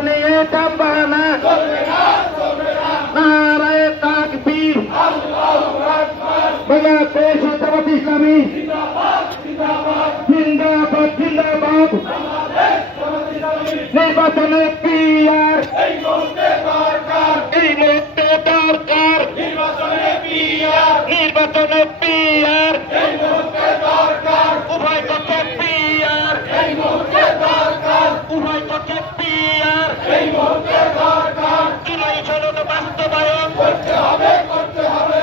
নিয়ে চাপানা নারায়ে তাকবীর বাংলাদেশ জামাত ইসলামী জিন্দাবাদ জিন্দাবাদ নির্বাচনে পিআর এই মুহূর্তে দরকার নির্বাচনে পিআর উভয় পক্ষে পিআর উভয় পক্ষে পিআর জুলাই সনদ বাস্তবায়ন করতে হবে করতে হবে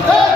Hey!